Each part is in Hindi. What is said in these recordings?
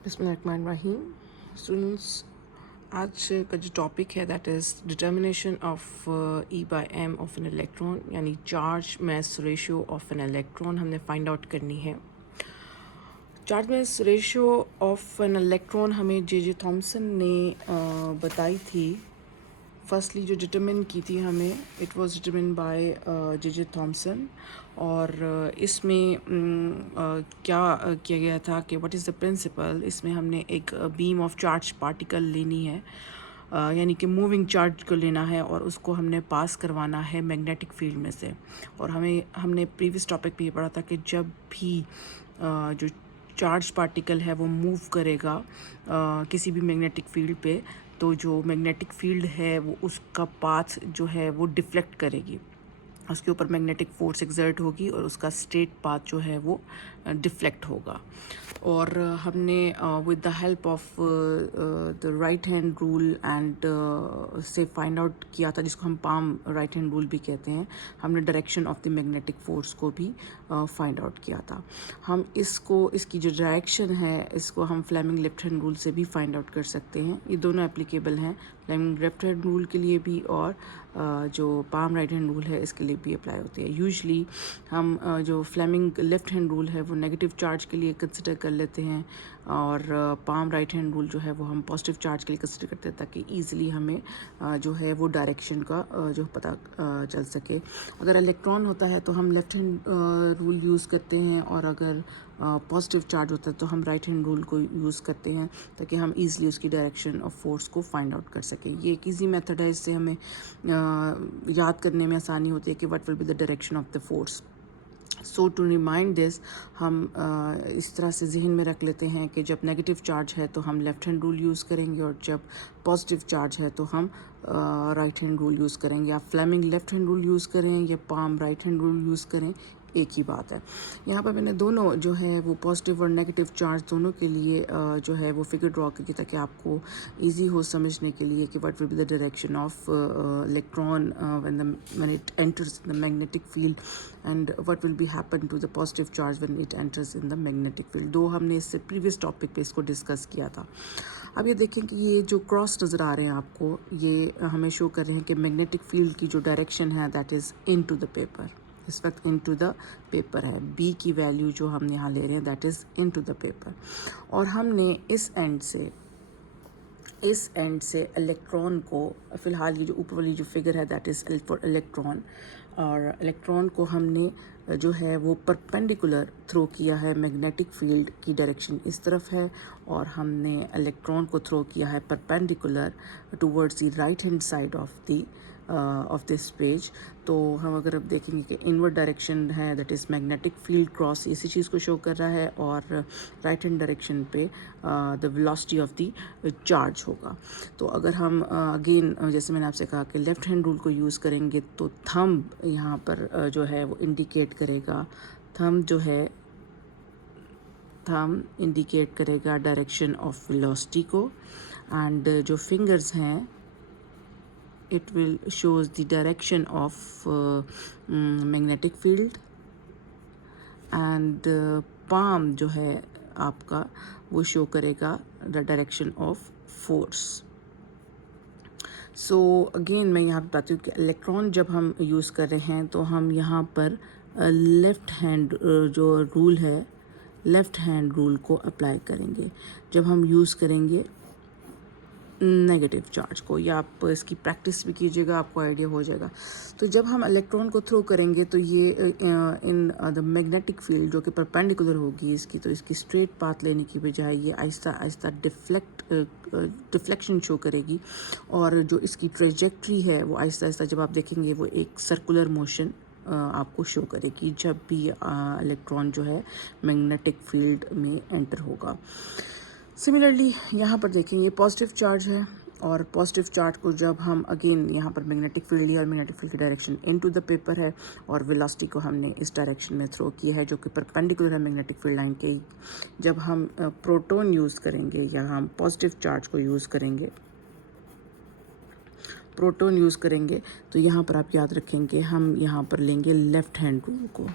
बिस्मिल्लाहिर्रहमानिर्रहीम। स्टूडेंट्स, आज का जो टॉपिक है that is determination of E by M of an electron, यानी charge mass ratio of an electron हमने फाइंड आउट करनी है। Charge mass ratio of an electron हमें जे थॉमसन ने बताई थी। फर्स्टली जो डिटरमिन की थी हमें, it was determine by J Thomson. और इसमें क्या किया गया था कि व्हाट इज़ द प्रिंसिपल। इसमें हमने एक बीम ऑफ चार्ज पार्टिकल लेनी है, यानी कि मूविंग चार्ज को लेना है और उसको हमने पास करवाना है मैग्नेटिक फील्ड में से। और हमने प्रीवियस टॉपिक पे ये पढ़ा था कि जब भी जो चार्ज पार्टिकल है वो मूव करेगा किसी भी मैग्नेटिक फील्ड पे, तो जो मैग्नेटिक फील्ड है वो उसका पाथ जो है वो डिफ्लेक्ट करेगी, उसके ऊपर मैग्नेटिक फोर्स एक्सर्ट होगी और उसका स्ट्रेट पाथ जो है वो डिफ्लेक्ट होगा। और हमने with the help of the right hand rule and से फाइंड आउट किया था, जिसको हम पाम राइट हैंड रूल भी कहते हैं। हमने direction of the magnetic force को भी फाइंड आउट किया था। हम इसकी जो डायरेक्शन है इसको हम फ्लेमिंग लेफ्ट हैंड रूल से भी फाइंड आउट कर सकते हैं। ये दोनों एप्लीकेबल हैं, फ्लेमिंग लेफ्ट हैंड रूल के लिए भी और जो पाम राइट हैंड रूल है इसके लिए भी अप्लाई होती है। यूजुअली हम जो फ्लेमिंग लेफ्ट हैंड रूल है वो नेगेटिव चार्ज के लिए कंसिडर कर लेते हैं, और पाम राइट हैंड रूल जो है वो हम पॉजिटिव चार्ज के लिए कंसिडर करते हैं, ताकि ईजिली हमें जो है वो डायरेक्शन का जो पता चल सके। अगर इलेक्ट्रॉन होता है तो हम लेफ्ट हैंड रूल यूज़ करते हैं, और अगर पॉजिटिव चार्ज होता है तो हम राइट हैंड रूल को यूज़ करते हैं, ताकि हम ईज़िली उसकी डायरेक्शन ऑफ फोर्स को फाइंड आउट कर सकें। ये एक ईजी मेथड है, इससे हमें याद करने में आसानी होती है कि what will be the direction of the force. So to remind this, हम इस तरह से जहन में रख लेते हैं कि जब नेगेटिव चार्ज है तो हम लेफ़्ट हैंड रूल यूज़ करेंगे, और जब पॉजिटिव चार्ज है तो हम राइट हैंड रूल यूज़ करेंगे। आप Fleming left hand rule use करें या palm right hand rule use करें, एक ही बात है। यहाँ पर मैंने दोनों जो है वो पॉजिटिव और नेगेटिव चार्ज दोनों के लिए जो है वो फिगर ड्रॉ की, ताकि आपको इजी हो समझने के लिए कि what will be the direction of electron when it enters the magnetic field, and what will be happen to the positive charge when it enters in the magnetic field. दो हमने इससे प्रीवियस टॉपिक पे इसको डिस्कस किया था। अब ये देखें कि ये जो क्रॉस नज़र आ रहे हैं आपको, ये हमें शो कर रहे हैं कि मैग्नेटिक फील्ड की जो डायरेक्शन है that is into the paper. इस वक्त इन टू द पेपर है, बी की वैल्यू जो हम यहाँ ले रहे हैं that is into the paper. और हमने इस एंड से इलेक्ट्रॉन को, फ़िलहाल ये जो ऊपर वाली जो फिगर है दैट इज़ फॉर इलेक्ट्रॉन, और इलेक्ट्रॉन को हमने जो है वो परपेंडिकुलर थ्रो किया है। मैग्नेटिक फील्ड की डायरेक्शन इस तरफ है, और हमने इलेक्ट्रॉन को थ्रो किया है perpendicular towards the right hand side of this page. तो हम अगर अब देखेंगे कि इनवर्ड डायरेक्शन है that is magnetic field cross, इसी चीज़ को शो कर रहा है, और राइट हैंड डायरेक्शन पे the velocity of the charge होगा। तो अगर हम अगेन जैसे मैंने आपसे कहा कि लेफ़्ट हैंड रूल को यूज़ करेंगे तो थंब यहाँ पर जो है वो इंडिकेट करेगा, थंब इंडिकेट करेगा डायरेक्शन ऑफ वेलोसिटी को, एंड जो फिंगर्स हैं it will shows the direction of magnetic field, and palm जो है आपका वो शो करेगा the direction of force। So again मैं यहाँ पे बताती हूँ कि इलेक्ट्रॉन जब हम यूज़ कर रहे हैं तो हम यहाँ पर लेफ़्ट हैंड जो रूल है, लेफ़्ट हैंड रूल को अप्लाई करेंगे जब हम यूज़ करेंगे नेगेटिव चार्ज को। या आप इसकी प्रैक्टिस भी कीजिएगा, आपको आइडिया हो जाएगा। तो जब हम इलेक्ट्रॉन को थ्रो करेंगे तो ये इन द मैग्नेटिक फील्ड जो कि परपेंडिकुलर होगी इसकी, तो इसकी स्ट्रेट पाथ लेने की बजाय ये आहिस्ता आहिस्ता डिफ्लेक्शन शो करेगी, और जो इसकी ट्रेजेक्ट्री है वो आहिस्ता आहिस्ता जब आप देखेंगे वो एक सर्कुलर मोशन आपको शो करेगी जब भी इलेक्ट्रॉन जो है मैग्नेटिक फील्ड में एंटर होगा। सिमिलरली यहाँ पर देखें ये पॉजिटिव चार्ज है, और पॉजिटिव चार्ज को जब हम अगेन यहाँ पर मैग्नेटिक फील्ड लिया, और मैग्नेटिक फील्ड की डायरेक्शन इनटू द पेपर है, और वेलोसिटी को हमने इस डायरेक्शन में थ्रो किया है जो कि परपेंडिकुलर है मैग्नेटिक फील्ड लाइन के। जब हम प्रोटॉन यूज़ करेंगे या हम पॉजिटिव चार्ज को यूज़ करेंगे, प्रोटॉन यूज़ करेंगे, तो यहाँ पर आप याद रखेंगे हम यहाँ पर लेंगे लेफ़्ट हैंड रूल को।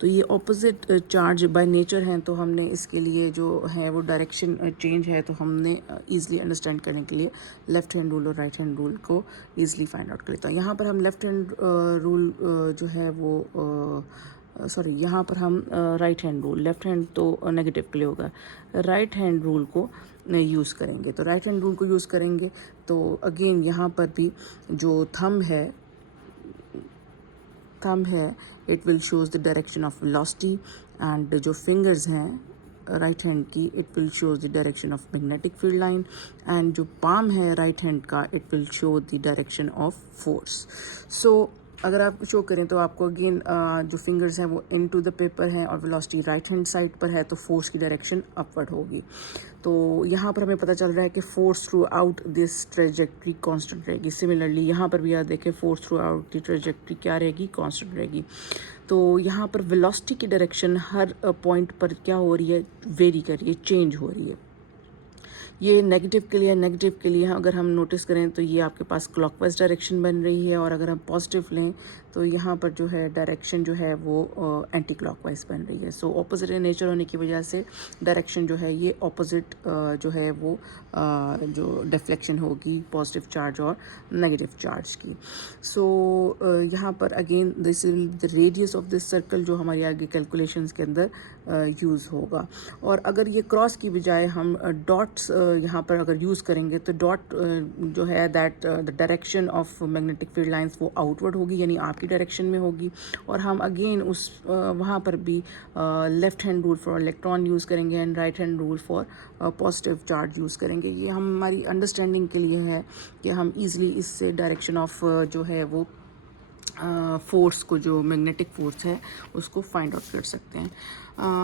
तो ये ऑपोजिट चार्ज बाय नेचर हैं, तो हमने इसके लिए जो है वो डायरेक्शन चेंज है, तो हमने ईज़िली अंडरस्टैंड करने के लिए लेफ़्ट हैंड रूल और राइट हैंड रूल को ईज़िली फाइंड आउट कर लेते हैं। यहाँ पर हम लेफ़्ट हैंड रूल जो है वो सॉरी यहाँ पर हम right hand rule, left hand तो नेगेटिव के लिए होगा, राइट हैंड रूल को यूज़ करेंगे। तो राइट हैंड रूल को यूज़ करेंगे तो अगेन यहाँ पर भी जो थंब है it will shows the direction of velocity, and जो फिंगर्स हैं राइट हैंड की it will shows the direction of magnetic field line, and जो पाम है राइट हैंड का it will show the direction of force. So अगर आप शो करें तो आपको अगेन जो फिंगर्स हैं वो इनटू द पेपर हैं और वेलोसिटी राइट हैंड साइड पर है, तो फोर्स की डायरेक्शन अपवर्ड होगी। तो यहाँ पर हमें पता चल रहा है कि force through out this trajectory constant रहेगी। सिमिलरली यहाँ पर भी आप देखें force through out the trajectory क्या रहेगी, कांस्टेंट रहेगी। तो यहाँ पर वेलोसिटी की डायरेक्शन हर पॉइंट पर क्या हो रही है, वेरी कर रही है, चेंज हो रही है। ये नेगेटिव के लिए अगर हम नोटिस करें तो ये आपके पास क्लॉकवाइज डायरेक्शन बन रही है, और अगर हम पॉजिटिव लें तो यहाँ पर जो है डायरेक्शन जो है वो एंटी क्लॉकवाइज बन रही है। सो ऑपोजिट इन नेचर होने की वजह से डायरेक्शन जो है ये ऑपोजिट जो है वो जो डिफ्लेक्शन होगी पॉजिटिव चार्ज और नेगेटिव चार्ज की। सो यहाँ पर again this is the radius of this circle जो हमारी आगे कैलकुलेशंस के अंदर यूज़ होगा। और अगर ये क्रॉस की बजाय हम डॉट्स यहाँ पर अगर यूज़ करेंगे तो डॉट जो है that the direction of magnetic field lines वो आउटवर्ड होगी, यानी आपकी डायरेक्शन में होगी। और हम अगेन उस वहाँ पर भी left hand rule for electron use करेंगे and right hand rule for positive charge use करेंगे। ये हमारी अंडरस्टैंडिंग के लिए है कि हम ईज़िली इससे डायरेक्शन ऑफ जो है वो फोर्स को, जो मैग्नेटिक फोर्स है उसको फाइंड आउट कर सकते हैं।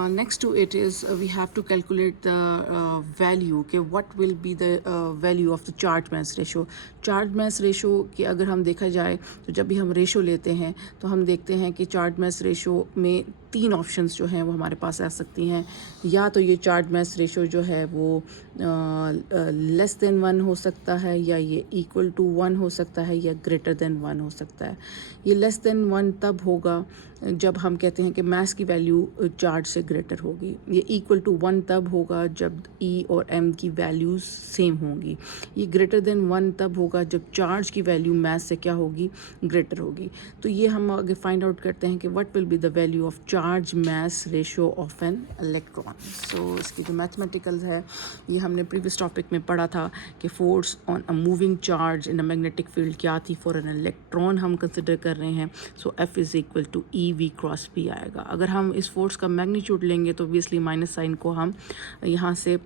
Next to it is we have to calculate the value कि what will be the value of the charge mass ratio. Charge mass ratio की अगर हम देखा जाए तो जब भी हम रेशो लेते हैं तो हम देखते हैं कि चार्ज मास रेशो में 3 ऑप्शंस जो हैं वो हमारे पास आ सकती हैं। या तो ये चार्ज मास रेशो जो है वो लेस देन 1 हो सकता है, या ये इक्वल टू 1 हो सकता है, या ग्रेटर देन 1 हो सकता है। ये लेस देन 1 तब होगा जब हम कहते हैं कि मास की वैल्यू चार्ज से ग्रेटर होगी। ये इक्वल टू 1 तब होगा जब E और M की वैल्यूज़ सेम होंगी। ये ग्रेटर देन 1 तब होगा जब चार्ज की वैल्यू मास से क्या होगी, ग्रेटर होगी। तो ये हम आगे फाइंड आउट करते हैं कि what will be the value of charge mass ratio of an electron. So इसकी जो मैथमेटिकल्स है ये हमने प्रीवियस टॉपिक में पढ़ा था कि force on a moving charge in a magnetic field क्या थी, फॉर एन इलेक्ट्रॉन हम कंसिडर कर रहे हैं। So F is equal to EV cross P आएगा। अगर हम इस फोर्स का मैग्नीट्यूड लेंगे तो ऑब्वियसली माइनस साइन को हम यहाँ से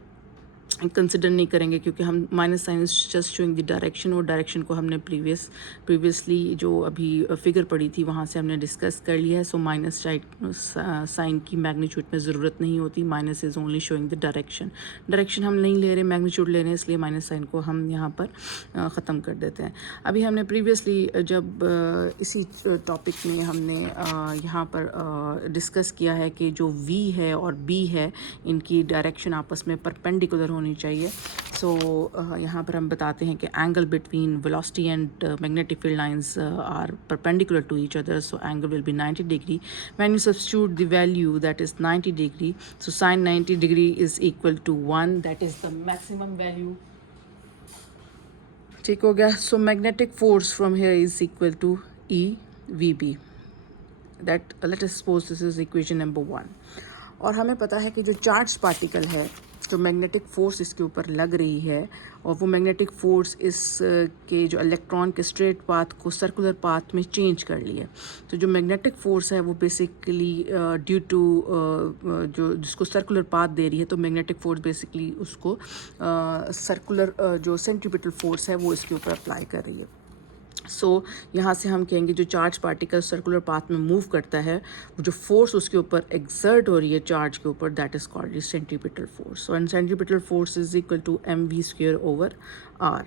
कंसिडर नहीं करेंगे, क्योंकि हम minus sign is just showing the direction, और डायरेक्शन को हमने प्रीवियसली जो अभी फिगर पड़ी थी वहाँ से हमने डिस्कस कर लिया है। सो माइनस साइन की मैग्नीट्यूड में ज़रूरत नहीं होती, minus is only showing the direction हम नहीं ले रहे, मैग्नीट्यूड ले रहे हैं, इसलिए माइनस साइन को हम यहाँ पर ख़त्म कर देते हैं। अभी हमने प्रीवियसली जब इसी टॉपिक में हमने यहाँ पर डिस्कस किया है कि जो V है और B है इनकी डायरेक्शन आपस में परपेंडिकुलर होनी चाहिए। सो यहाँ पर हम बताते हैं कि angle between velocity and magnetic field lines are perpendicular to each other, so angle will be 90 degree. When you substitute the value that is 90 degree, so sine 90 degree is equal to 1, that is the maximum value. ठीक हो गया। So magnetic force from here is equal to EVB, that let us suppose this is equation number 1। और हमें पता है कि जो चार्ज पार्टिकल है, जो मैग्नेटिक फोर्स इसके ऊपर लग रही है, और वो मैग्नेटिक फोर्स इस के जो इलेक्ट्रॉन के स्ट्रेट पाथ को सर्कुलर पाथ में चेंज कर लिया। तो जो मैग्नेटिक फोर्स है वो बेसिकली ड्यू टू जो जिसको सर्कुलर पाथ दे रही है, तो मैग्नेटिक फोर्स बेसिकली उसको सर्कुलर जो सेंट्रीपिटल फोर्स है वो इसके ऊपर अप्लाई कर रही है। सो यहाँ से हम कहेंगे जो चार्ज पार्टिकल सर्कुलर पाथ में मूव करता है, वो जो फोर्स उसके ऊपर एक्सर्ट हो रही है चार्ज के ऊपर, that is called centripetal force. So and centripetal force is equal to mv² over r।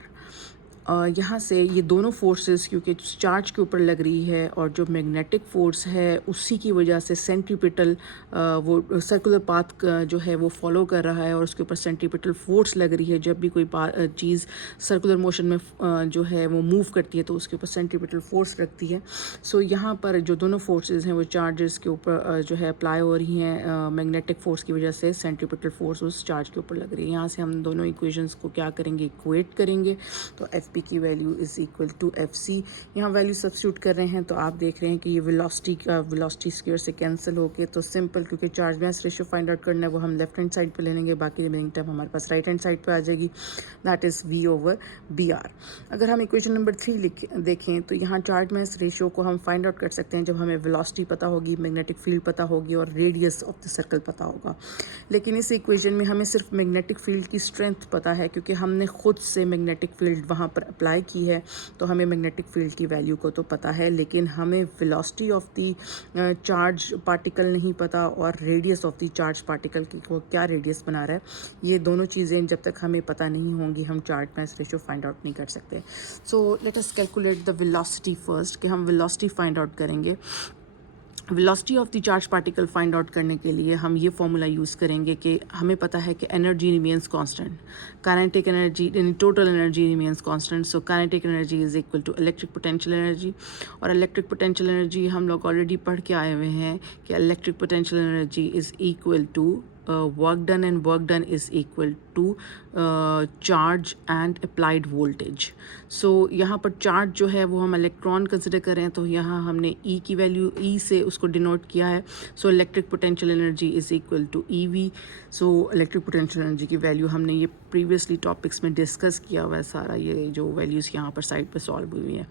यहाँ से ये दोनों फोर्सेस क्योंकि चार्ज के ऊपर लग रही है और जो मैग्नेटिक फोर्स है उसी की वजह से सेंट्रीपिटल वो सर्कुलर पाथ जो है वो फॉलो कर रहा है और उसके ऊपर सेंट्रीपिटल फोर्स लग रही है। जब भी कोई चीज़ सर्कुलर मोशन में जो है वो मूव करती है तो उसके ऊपर सेंट्रीपिटल फोर्स लगती है। सो यहाँ पर जो दोनों फोर्सेस हैं वो चार्जेस के ऊपर जो है अप्लाई हो रही हैं मैग्नेटिक फोर्स की वजह से। सेंट्रीपिटल फोर्स उस चार्ज के ऊपर लग रही है। यहाँ से हम दोनों इक्वेशंस को क्या करेंगे, इक्वेट करेंगे। तो एफ पी की value is equal to F C. यहाँ वैल्यू सब्स्टिट्यूट कर रहे हैं तो आप देख रहे हैं कि ये वेलोसिटी स्क्वायर से कैंसिल होके तो सिंपल, क्योंकि charge mass ratio find out करना है वो हम लेफ्ट हैंड साइड पे ले लेंगे, बाकी रिमेनिंग टर्म हमारे पास राइट हैंड साइड पे आ जाएगी, that is V over B R. अगर हम इक्वेशन नंबर 3 देखें तो यहाँ चार्ज मास रेशियो को हम फाइंड आउट कर सकते हैं जब हमें वेलोसिटी पता होगी, मैग्नेटिक फील्ड पता होगी और रेडियस ऑफ द सर्कल पता होगा। लेकिन इस इक्वेशन में हमें सिर्फ मैग्नेटिक फील्ड की स्ट्रेंथ पता है क्योंकि हमने खुद से मैग्नेटिक फील्ड वहाँ पर अप्लाई की है, तो हमें मैग्नेटिक फील्ड की वैल्यू को तो पता है, लेकिन हमें velocity of the charge particle नहीं पता और radius of the charge particle की को क्या रेडियस बना रहा है। ये दोनों चीज़ें जब तक हमें पता नहीं होंगी हम charge mass ratio find out नहीं कर सकते। So let us calculate the velocity first, कि हम वेलोसिटी फाइंड आउट करेंगे। Velocity of the charge particle find out करने के लिए हम ये फॉर्मूला यूज़ करेंगे कि हमें पता है कि energy remains constant, kinetic energy यानी total energy remains constant. So kinetic energy is equal to electric potential energy, और इलेक्ट्रिक पोटेंशियल एनर्जी हम लोग ऑलरेडी पढ़ के आए हुए हैं कि electric potential energy is equal to work done, and work done is equal to charge and applied voltage. So यहाँ पर चार्ज जो है वो हम इलेक्ट्रॉन कंसिडर करें तो यहाँ हमने ई की वैल्यू ई से उसको डिनोट किया है। So electric potential energy is equal to E V. So electric potential energy की वैल्यू हमने ये प्रीवियसली टॉपिक्स में डिस्कस किया हुआ है सारा, ये जो वैल्यूज़ यहाँ पर साइड पर सॉल्व हुई हैं।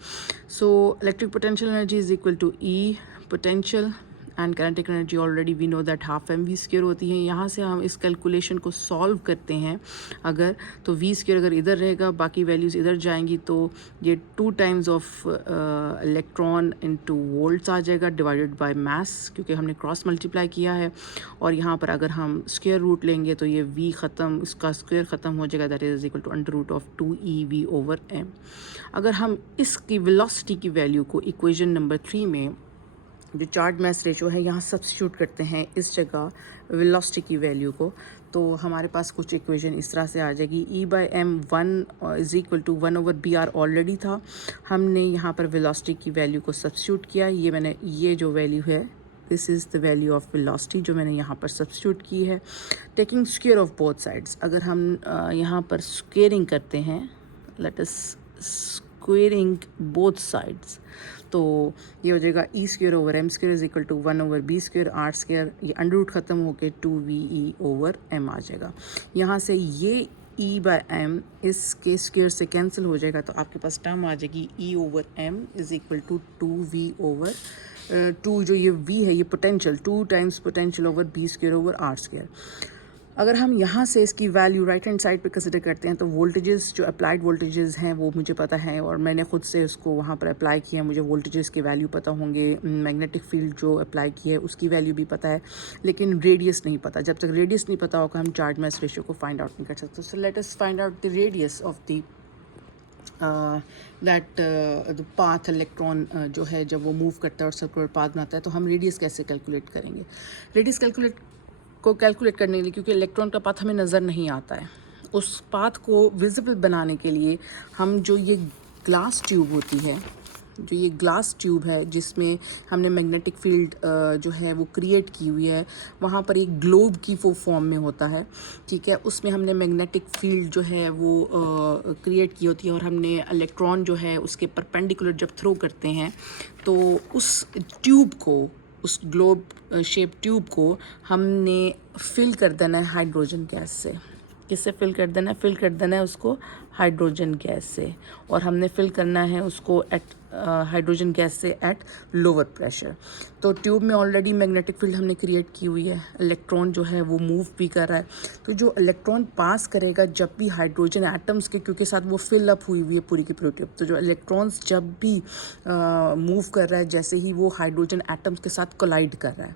So electric potential energy is equal to E potential and kinetic energy already we know that half M V square होती है। यहाँ से हम इस कैलकुलेशन को सॉल्व करते हैं अगर, तो वी स्क्वायर अगर इधर रहेगा बाकी वैल्यूज़ इधर जाएंगी तो ये 2 times of electron into volts आ जाएगा डिवाइडेड बाय मास, क्योंकि हमने क्रॉस मल्टीप्लाई किया है। और यहाँ पर अगर हम स्क्वायर रूट लेंगे तो ये वी ख़त्म, इसका स्क्वायर ख़त्म हो जाएगा, that is equal to under root of 2 E V over M. अगर हम इसकी वेलोसिटी की वैल्यू को इक्वेशन नंबर 3 में जो चार्ज मास रेशियो है यहाँ सब्स्टिट्यूट करते हैं इस जगह वेलोसिटी की वैल्यू को, तो हमारे पास कुछ इक्वेशन इस तरह से आ जाएगी। E by M 1 is equal to 1 over B R already था, हमने यहाँ पर वेलोसिटी की वैल्यू को सब्स्टिट्यूट किया। ये जो वैल्यू है this is the value of velocity जो मैंने यहाँ पर सब्स्टिट्यूट की है, taking square of both sides. अगर हम यहाँ पर स्क्वेयरिंग करते हैं, let us squaring both sides, तो ये हो जाएगा E square over M square is equal to 1 over B square R square, ये अंडर रूट ख़त्म होकर 2 VE ओवर एम आ जाएगा। यहाँ से ये ई बाय एम इसके स्क्वायर से कैंसिल हो जाएगा तो आपके पास टर्म आ जाएगी E over M is equal to 2V over 2, जो ये V है ये potential 2 times potential over B square over R square. अगर हम यहाँ से इसकी वैल्यू राइट हैंड साइड पे कंसिडर करते हैं तो वोल्टेजेस जो अप्लाइड वोल्टेजेस हैं वो मुझे पता है और मैंने खुद से उसको वहाँ पर अप्लाई किया, मुझे वोल्टेजेस की वैल्यू पता होंगे, मैग्नेटिक फील्ड जो अप्लाई की है उसकी वैल्यू भी पता है, लेकिन रेडियस नहीं पता। जब तक रेडियस नहीं पता होगा हम चार्ज मास रेशियो को फाइंड आउट नहीं कर सकते। So let us find out the radius of the the path electron जो है जब वो मूव करता है और सर्कुलर पाथ बनाता है तो हम रेडियस कैसे कैलकुलेट करेंगे। रेडियस कैलकुलेट करने के लिए, क्योंकि इलेक्ट्रॉन का पाथ हमें नज़र नहीं आता है, उस पाथ को विजिबल बनाने के लिए हम जो ये ग्लास ट्यूब होती है, जो ये ग्लास ट्यूब है जिसमें हमने मैग्नेटिक फील्ड जो है वो क्रिएट की हुई है, वहाँ पर एक ग्लोब की वो फॉर्म में होता है, ठीक है, उसमें हमने मैग्नेटिक फील्ड जो है वो क्रिएट की होती है और हमने इलेक्ट्रॉन जो है उसके परपेंडिकुलर जब थ्रो करते हैं तो उस ट्यूब को, उस ग्लोब शेप ट्यूब को हमने फिल कर देना है हाइड्रोजन गैस से। किससे फिल कर देना है? फिल कर देना है उसको हाइड्रोजन गैस से, और हमने फिल करना है उसको एट हाइड्रोजन गैस से एट लोअर प्रेशर। तो ट्यूब में ऑलरेडी मैग्नेटिक फील्ड हमने क्रिएट की हुई है, इलेक्ट्रॉन जो है वो मूव भी कर रहा है, तो जो इलेक्ट्रॉन पास करेगा जब भी हाइड्रोजन एटम्स के, क्योंकि साथ वो फिल अप हुई हुई है पूरी की पूरी ट्यूब, तो जो इलेक्ट्रॉन्स जब भी मूव कर रहा है जैसे ही वो हाइड्रोजन एटम्स के साथ कोलाइड कर रहा है,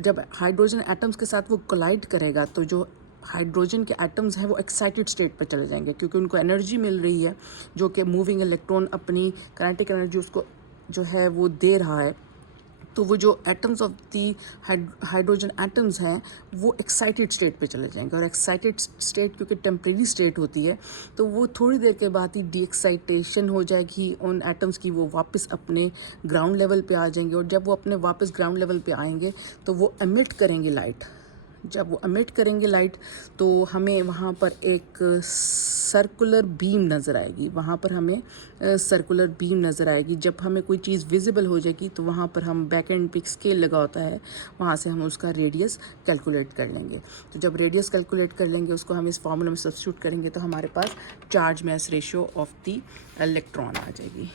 जब हाइड्रोजन एटम्स के साथ वो कोलाइड करेगा तो जो हाइड्रोजन के एटम्स हैं वो एक्साइटेड स्टेट पर चले जाएंगे, क्योंकि उनको एनर्जी मिल रही है जो कि मूविंग इलेक्ट्रॉन अपनी काइनेटिक एनर्जी उसको जो है वो दे रहा है। तो वो जो atoms of the hydrogen atoms हैं वो एक्साइटेड स्टेट पे चले जाएंगे, और एक्साइटेड स्टेट क्योंकि टेम्परेरी स्टेट होती है तो वो थोड़ी देर के बाद ही डी एक्साइटेशन हो जाएगी उन एटम्स की, वो वापस अपने ग्राउंड लेवल पे आ जाएंगे। और जब वो अपने वापस ग्राउंड लेवल पे आएंगे तो वो एमिट करेंगे लाइट। जब वो एमिट करेंगे लाइट तो हमें वहाँ पर एक सर्कुलर बीम नज़र आएगी, वहाँ पर हमें सर्कुलर बीम नज़र आएगी। जब हमें कोई चीज़ विजिबल हो जाएगी तो वहाँ पर हम बैक एंड पे स्केल लगा होता है, वहाँ से हम उसका रेडियस कैलकुलेट कर लेंगे। तो जब रेडियस कैलकुलेट कर लेंगे उसको हम इस फार्मूला में सब्स्टिट्यूट करेंगे तो हमारे पास charge mass ratio of the electron आ जाएगी।